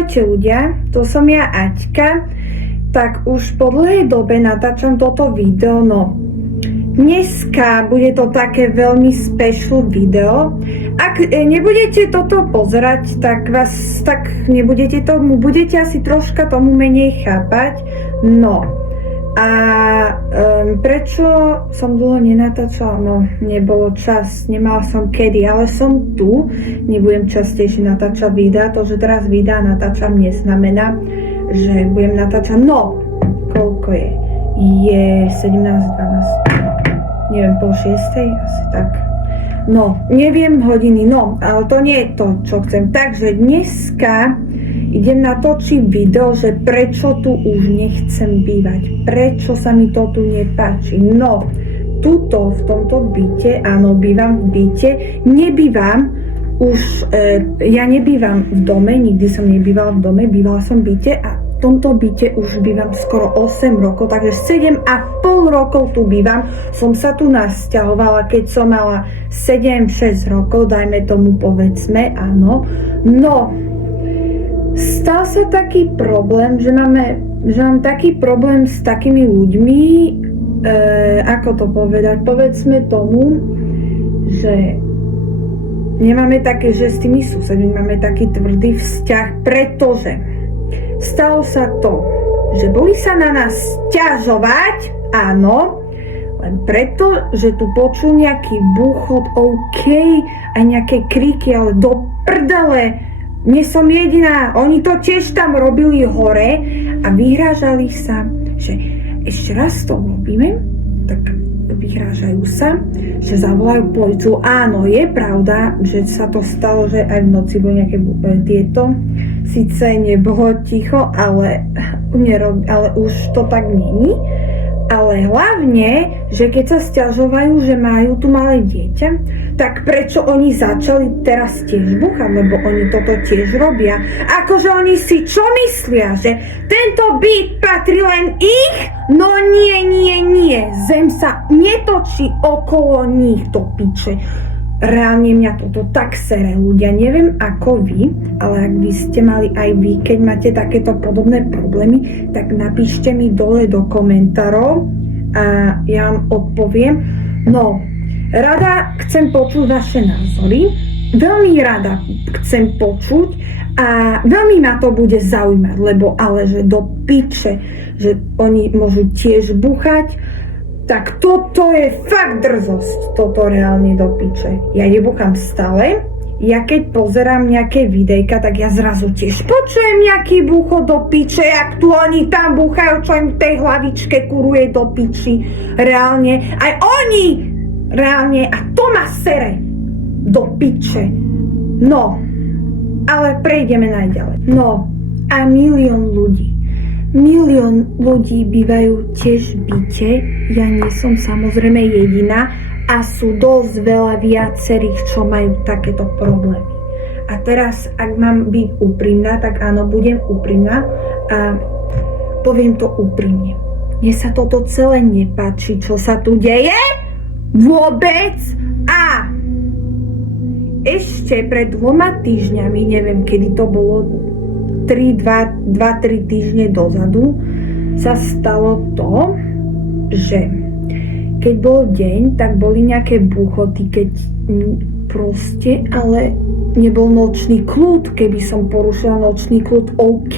Ahojte ľudia, to som ja Aťka. Tak už po dlhej dobe natáčam toto video, no dneska bude to také veľmi special video. Ak nebudete toto pozerať, tak budete asi troška tomu menej chápať. No a prečo som dlho nenatáčala? No nebolo čas, nemala som kedy, ale som tu. Nebudem častejšie natáčať videa, to, že teraz videa natáčam, neznamená, že budem natáčať. No, koľko je? Je 17:12. Neviem, pol 6, asi tak. No, neviem hodiny, no, ale to nie je to, čo chcem. Takže dneska idem natočiť video, že prečo tu už nechcem bývať. Prečo sa mi to tu nepáči. No, tuto, v tomto byte, áno, bývam v byte, nebývam už, ja nebývam v dome, nikdy som nebývala v dome, bývala som v byte a v tomto byte už bývam skoro 8 rokov, takže 7,5 rokov tu bývam. Som sa tu nasťahovala, keď som mala 7-6 rokov, dajme tomu, povedzme, áno. No, stal sa taký problém, že mám taký problém s takými ľuďmi, ako to povedať, povedzme tomu, že nemáme také, že s tými susedmi máme taký tvrdý vzťah, pretože stalo sa to, že boli sa na nás sťažovať, áno, len preto, že tu počul nejaký búchot, OK, aj nejaké kríky, ale do prdele, nie som jediná, oni to tiež tam robili hore a vyhrážali sa, že ešte raz to robíme, tak vyhrážajú sa, že zavolajú políciu. Áno, je pravda, že sa to stalo, že aj v noci boli nejaké tieto, síce nebolo ticho, ale už to tak není. Ale hlavne, že keď sa sťažovajú, že majú tu malé dieťa, tak prečo oni začali teraz tiež búchať, lebo oni toto tiež robia. Akože oni si čo myslia, že tento byt patrí len ich? No nie. Zem sa netočí okolo nich, to piče. Reálne mňa toto tak sere, ľudia. Neviem ako vy, ale ak by ste mali aj vy, keď máte takéto podobné problémy, tak napíšte mi dole do komentárov a ja vám odpoviem. No, rada chcem počuť vaše názory, veľmi rada chcem počuť a veľmi ma to bude zaujímať, lebo ale že do piče, že oni môžu tiež búchať, tak toto je fakt drzosť, toto reálne do piče. Ja nebúcham stále, ja keď pozerám nejaké videjka, tak ja zrazu tiež počujem nejaký búcho do piče, jak tu oni tam búchajú, čo im v tej hlavičke kuruje do piči. Reálne, aj oni, reálne, a to ma sere do piče. No, ale prejdeme najďalej. No, a milión ľudí bývajú tiež v byte, ja nie som samozrejme jediná a sú dosť veľa viacerých, čo majú takéto problémy. A teraz, ak mám byť úprimná, tak áno, budem úprimná a poviem to úprimne. Mne sa toto celé nepáči, čo sa tu deje vôbec a ešte pred 2 týždňami, neviem kedy to bolo, 2-3 týždne dozadu sa stalo to, že keď bol deň, tak boli nejaké búchoty, keď proste, ale nebol nočný kľud. Keby som porušila nočný kľud, OK,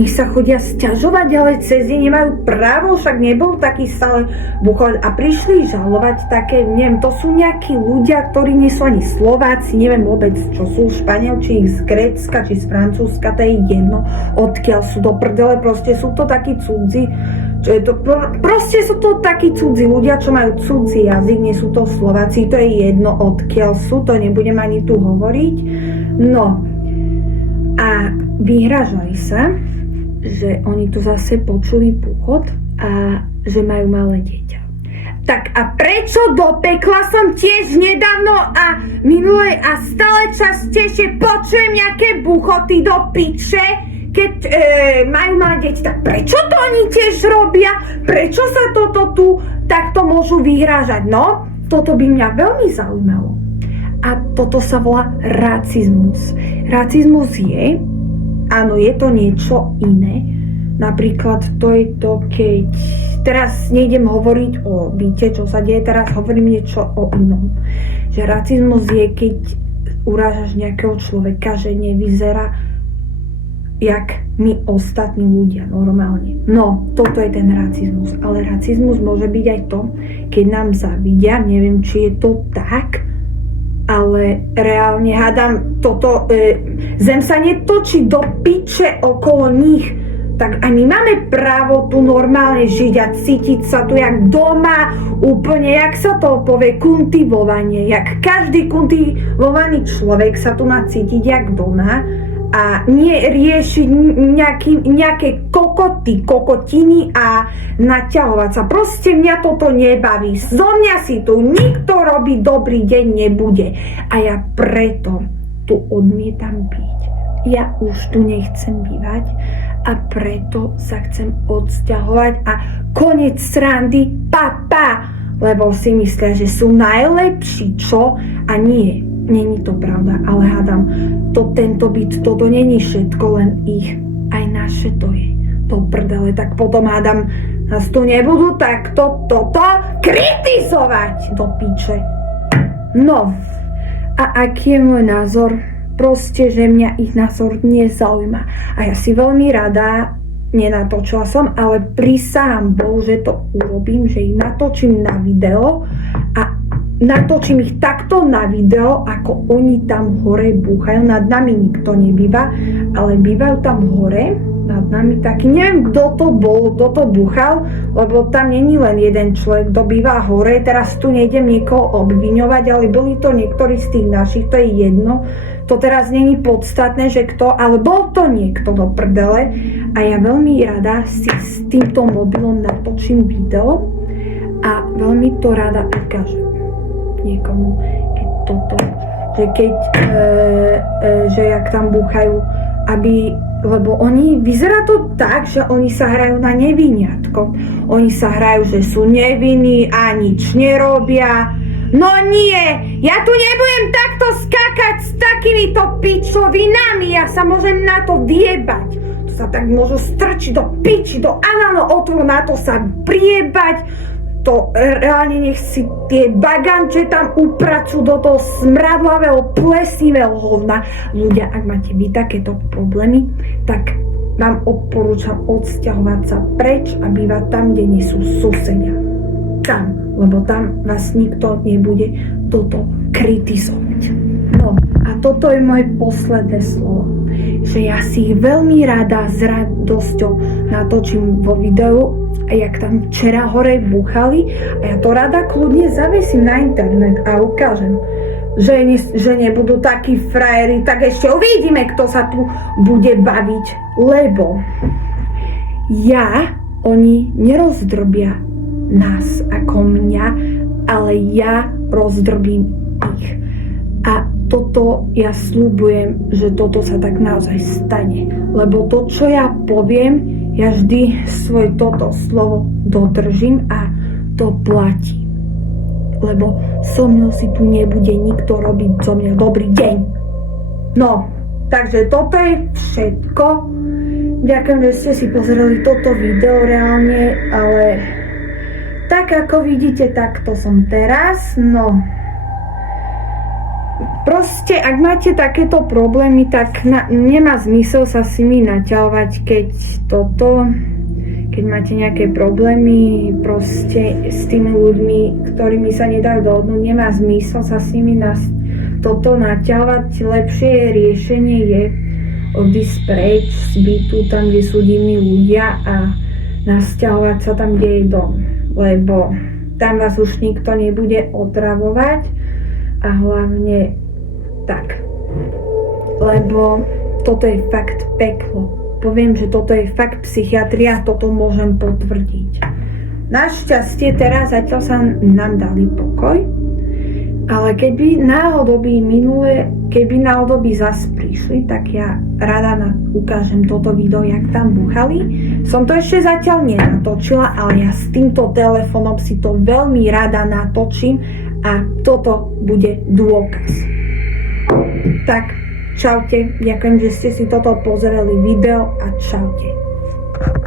nech sa chodia sťažovať, ale cez deň nemajú právo, však nebol taký stále búchot a prišli žalovať také, neviem, to sú nejakí ľudia, ktorí nie sú ani Slováci, neviem vôbec, čo sú, Španiel, či ich z Grécka, či z Francúzska, to je jedno, odkiaľ sú do prdele, proste sú to takí cudzí, proste sú to takí cudzí ľudia, čo majú cudzí jazyk, nie sú to Slováci, to je jedno, odkiaľ sú, to nebudem ani tu hovoriť. No a vyhražali sa, že oni tu zase počuli búchot a že majú malé dieťa. Tak a prečo do pekla som tiež nedávno a minulé a stále častejšie počujem nejaké búchoty do piče, keď majú malé deti, tak prečo to oni tiež robia? Prečo sa toto tu takto môžu vyhrážať? No, toto by mňa veľmi zaujímalo. A toto sa volá racizmus. Racizmus je, áno, je to niečo iné. Napríklad to je to, keď teraz nejdem hovoriť o byte, čo sa deje, teraz hovorím niečo o inom. Že racizmus je, keď urážaš nejakého človeka, že nevyzerá jak my ostatní ľudia normálne. No, toto je ten racizmus. Ale racizmus môže byť aj to, keď nám zavidia, neviem, či je to tak, ale reálne hádam toto, zem sa netočí do piče okolo nich, tak aj my máme právo tu normálne žiť a cítiť sa tu jak doma, úplne, jak sa to povie, kultivovanie, jak každý kultivovaný človek sa tu má cítiť jak doma a nie riešiť nejaké kokotiny a naťahovať sa. Proste mňa toto nebaví. Zo mňa si tu nikto robiť dobrý deň nebude. A ja preto tu odmietam byť. Ja už tu nechcem bývať a preto sa chcem odsťahovať a koniec srandy, papa, lebo si myslia, že sú najlepší, čo? A nie. Není to pravda, ale hádam, tento byt, toto není všetko, len ich, aj naše to je. To prdele, tak potom hádam, nás tu nebudú takto toto kritizovať do piče. No, a aký je môj názor? Proste, že mňa ich názor nezaujíma. A ja si veľmi rada nenatočila som, ale prisahám Bohu, že to urobím, že ich natočím na video a natočím ich takto na video, ako oni tam hore búchajú. Nad nami nikto nebýva, ale bývajú tam hore nad nami taký, neviem kto to bol, kto to búchal, lebo tam není len jeden človek, kto býva hore. Teraz tu nejdem niekoho obviňovať, ale boli to niektorí z tých našich, to je jedno. To teraz není podstatné, že kto, ale bol to niekto do prdele a ja veľmi rada si s týmto mobilom natočím video a veľmi to rada ukážem niekomu, keď toto, že keď že jak tam búchajú, aby, lebo oni, vyzerá to tak, že oni sa hrajú na neviniatko. Oni sa hrajú, že sú nevinní a nič nerobia. No nie, ja tu nebudem takto skakať s takýmito pičovinami, ja sa môžem na to viebať. To sa tak môžu strčiť do piči, do análneho otvoru, na to sa priebať. To reálne nech si tie baganče tam upracujú do toho smradlavého, plesnivého hovna. Ľudia, ak máte vy takéto problémy, tak vám odporúčam odsťahovať sa preč a bývať tam, kde nie sú susedia. Tam, lebo tam vás nikto nebude toto kritizovať. No a toto je moje posledné slovo, že ja si ich veľmi rada s radosťou natočím vo videu, a jak tam včera hore búchali a ja to rada kľudne zavesím na internet a ukážem, že nebudú takí frajeri, tak ešte uvidíme, kto sa tu bude baviť, lebo oni nerozdrbia nás ako mňa, ale ja rozdrbím ich. A toto ja sľubujem, že toto sa tak naozaj stane, lebo to, čo ja poviem, ja vždy svoje toto slovo dodržím a to platí. Lebo so mnou si tu nebude nikto robiť zo mňa dobrý deň. No, takže toto je všetko. Ďakujem, že ste si pozreli toto video reálne, ale tak ako vidíte, takto som teraz. No, proste, ak máte takéto problémy, tak nemá zmysel sa s nimi naťahovať, keď máte nejaké problémy proste s tými ľuďmi, ktorými sa nedajú dohodnúť, nemá zmysel sa s nimi toto naťahovať. Lepšie riešenie je odísť preč z bytu, tam, kde sú divní ľudia a nasťahovať sa tam, kde je dom, lebo tam vás už nikto nebude otravovať a hlavne tak, lebo toto je fakt peklo. Poviem, že toto je fakt psychiatria, toto môžem potvrdiť. Našťastie teraz zatiaľ sa nám dali pokoj, ale keby náhodou by zas prišli, tak ja rada ukážem toto video, jak tam búchali. Som to ešte zatiaľ nenatočila, ale ja s týmto telefónom si to veľmi rada natočím a toto bude dôkaz. Tak, Čaute, ďakujem, že ste si toto pozreli video a čaute.